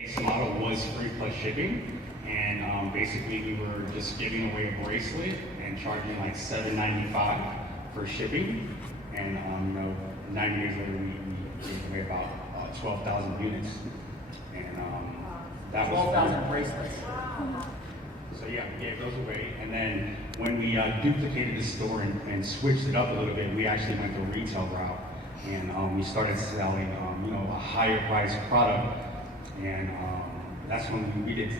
base model was free plus shipping, and basically we were just giving away a bracelet and charging like $7.95 for shipping, and 90 days later we gave away about 12,000 units, and that was 12,000 bracelets. so yeah, we gave those away, and then when we duplicated the store and switched it up a little bit, we actually went the retail route, and we started selling a higher priced product, and that's when we did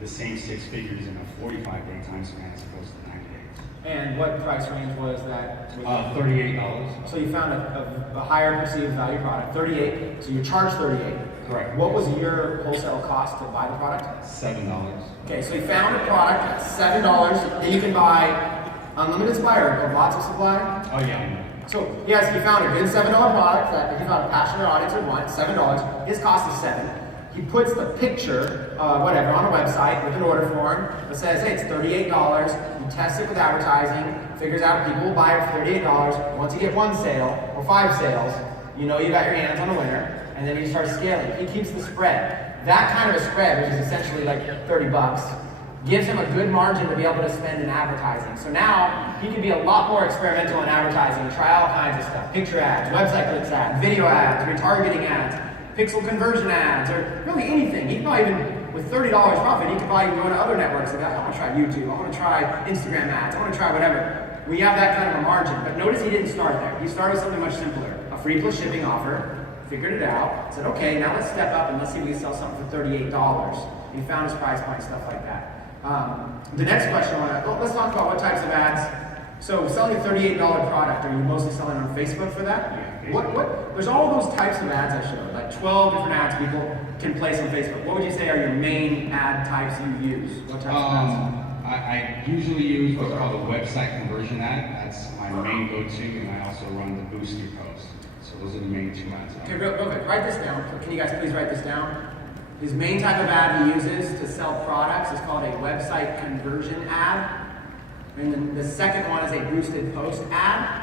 the same 6 figures in a 45-day time span as opposed to 90 days. And what price range was that? $38. So you found a higher perceived value product, 38. So you charged 38. Correct. What was your wholesale cost to buy the product? $7. Okay, so you found a product at $7 that you can buy unlimited supply or lots of supply. Oh yeah. So yes, you found a good $7 product that you found a passionate audience would want. $7. His cost is $7. He puts the picture, whatever, on a website with an order form that says, hey, it's $38. He tests it with advertising, figures out people will buy it for $38. Once you get 1 sale or 5 sales, you got your hands on the winner, and then you start scaling. He keeps the spread. That kind of a spread, which is essentially like $30, gives him a good margin to be able to spend in advertising. So now he can be a lot more experimental in advertising, try all kinds of stuff. Picture ads, website clicks ads, video ads, retargeting ads, pixel conversion ads, or really anything. He can probably even, with $30 profit, he could probably go into other networks and go, I want to try YouTube, I want to try Instagram ads, I want to try whatever. We have that kind of a margin, but notice he didn't start there. He started with something much simpler, a free plus shipping offer, figured it out, said, okay, now let's step up and let's see if we can sell something for $38. And he found his price point, stuff like that. The next question, let's talk about what types of ads. So selling a $38 product, are you mostly selling on Facebook for that? Yeah, What? There's all those types of ads I showed, like 12 different ads people can place on Facebook. What would you say are your main ad types you use? What types of ads? I usually use what's called a website conversion ad. That's my main go-to, and I also run the Boost Your Post. So those are the main 2 ads. Okay, real quick, write this down. Can you guys please write this down? His main type of ad he uses to sell products is called a website conversion ad. And then the second one is a boosted post ad.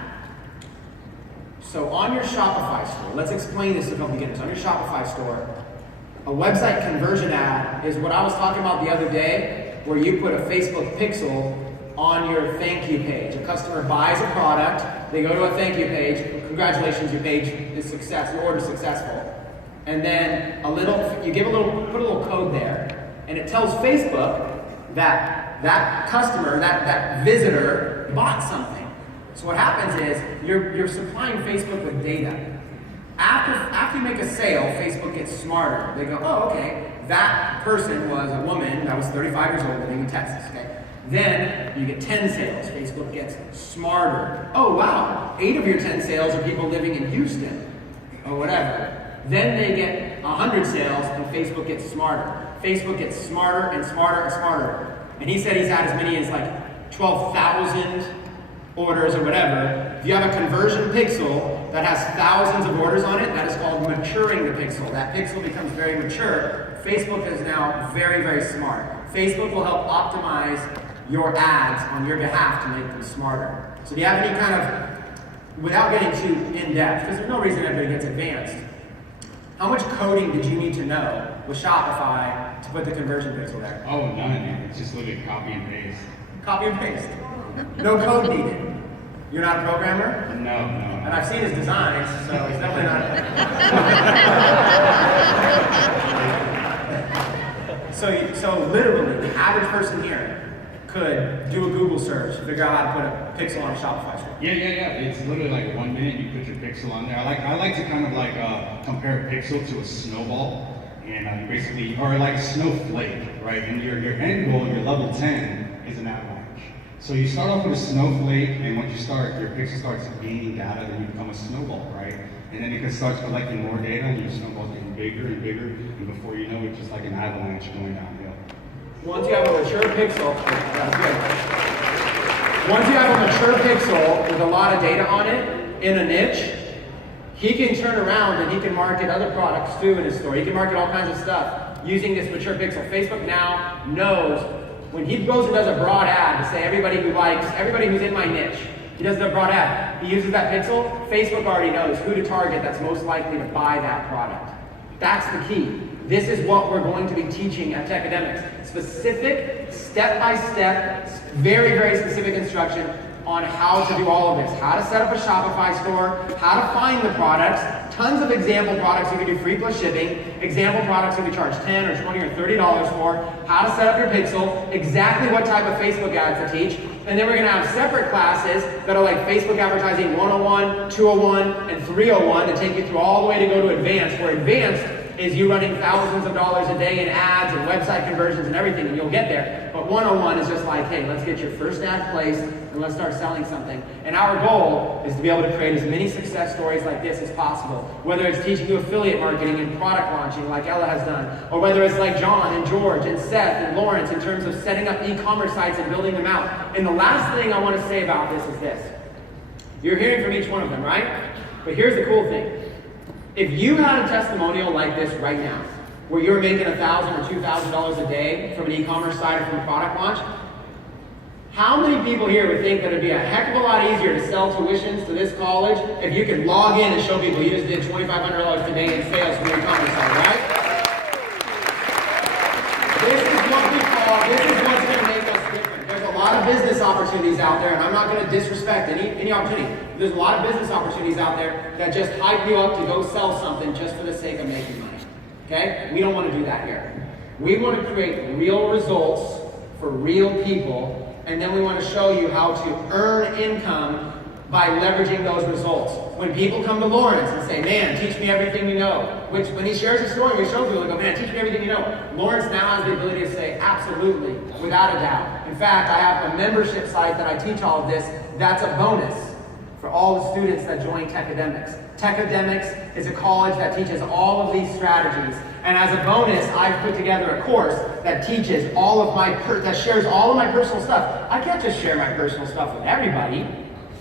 So on your Shopify store, let's explain this to help beginners. On your Shopify store, a website conversion ad is what I was talking about the other day, where you put a Facebook pixel on your thank you page. A customer buys a product, they go to a thank you page, congratulations, your page is success, your order is successful. And then put a little code there, and it tells Facebook that customer, that visitor bought something. So what happens is you're supplying Facebook with data. After you make a sale, Facebook gets smarter. They go, oh, okay, that person was a woman that was 35 years old living in Texas. Okay, then you get 10 sales. Facebook gets smarter. Oh wow, 8 of your 10 sales are people living in Houston or whatever. Then they get 100 sales, and Facebook gets smarter. Facebook gets smarter and smarter and smarter. And he said he's had as many as like 12,000 orders or whatever. If you have a conversion pixel that has thousands of orders on it, that is called maturing the pixel. That pixel becomes very mature. Facebook is now very, very smart. Facebook will help optimize your ads on your behalf to make them smarter. So do you have any kind of, without getting too in-depth, because there's no reason everybody gets advanced, how much coding did you need to know with Shopify to put the conversion pixel there? Oh, none. It's just literally copy and paste. Copy and paste. No code needed. You're not a programmer? No. And I've seen his designs, so he's definitely not. So literally, the average person here could do a Google search, figure out how to put a pixel on a Shopify store. Yeah. It's literally like 1 minute. You put your pixel on there. I like to kind of compare a pixel to a snowball, and basically, or like a snowflake, right? And your end goal, your level 10, is an avalanche. So you start off with a snowflake, and once you start, your pixel starts gaining data, then you become a snowball, right? And then it can start collecting more data, and your snowball's getting bigger and bigger, and before you know it, just like an avalanche going downhill. Once you have a mature pixel, that's good. Once you have a mature pixel with a lot of data on it in a niche, he can turn around and he can market other products too in his store. He can market all kinds of stuff using this mature pixel. Facebook now knows when he goes and does a broad ad to say everybody who's in my niche, he does the broad ad. He uses that pixel. Facebook already knows who to target that's most likely to buy that product. That's the key. this is what we're going to be teaching at Techademics. Specific, step-by-step, very, very specific instruction on how to do all of this. How to set up a Shopify store, how to find the products, tons of example products you can do free plus shipping, example products you can charge $10 or $20 or $30 for, how to set up your pixel, exactly what type of Facebook ads to teach, and then we're gonna have separate classes that are like Facebook Advertising 101, 201, and 301 to take you through all the way to go to advanced, where advanced is you running thousands of dollars a day in ads and website conversions and everything, and you'll get there. But 101 is just like, hey, let's get your first ad placed and let's start selling something. And our goal is to be able to create as many success stories like this as possible. Whether it's teaching you affiliate marketing and product launching like Ella has done, or whether it's like John and George and Seth and Lawrence in terms of setting up e-commerce sites and building them out. And the last thing I want to say about this is this. You're hearing from each one of them, right? But here's the cool thing. If you had a testimonial like this right now, where you're making $1,000 or $2,000 a day from an e-commerce site or from a product launch, how many people here would think that it'd be a heck of a lot easier to sell tuitions to this college if you could log in and show people you just did $2,500 a day in sales from your e-commerce site, right? This is what's going to make us different. There's a lot of business opportunities out there, and I'm not going to disrespect any opportunity. There's a lot of business opportunities out there that just hype you up to go sell something just for the sake of making money. Okay? We don't want to do that here. We want to create real results for real people, and then we want to show you how to earn income by leveraging those results. When people come to Lawrence and say, man, teach me everything you know, which when he shares his story, we show people, they go, man, teach me everything you know. Lawrence now has the ability to say, absolutely, without a doubt. In fact, I have a membership site that I teach all of this. That's a bonus for all the students that join Techademics. Techademics is a college that teaches all of these strategies. And as a bonus, I've put together a course that teaches all of that shares all of my personal stuff. I can't just share my personal stuff with everybody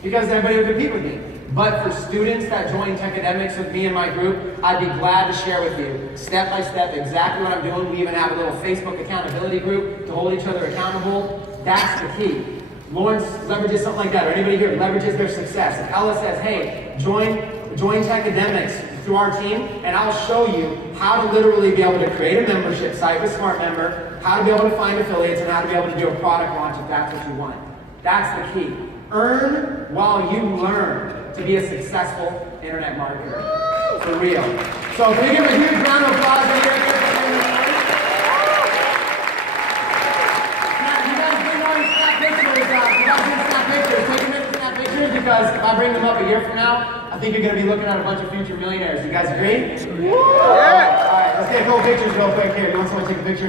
because everybody would compete with me. But for students that join Techademics with me and my group, I'd be glad to share with you step by step exactly what I'm doing. We even have a little Facebook accountability group to hold each other accountable. That's the key. Lawrence leverages something like that, or anybody here leverages their success. If Ella says, hey, join Techademics through our team, and I'll show you how to literally be able to create a membership site with SmartMember, how to be able to find affiliates, and how to be able to do a product launch if that's what you want. That's the key. Earn while you learn to be a successful internet marketer. For real. So can we give a huge round of applause here? Because if I bring them up a year from now, I think you're going to be looking at a bunch of future millionaires. You guys agree? Yeah. All right, let's get a couple pictures real quick here. You want someone to take a picture?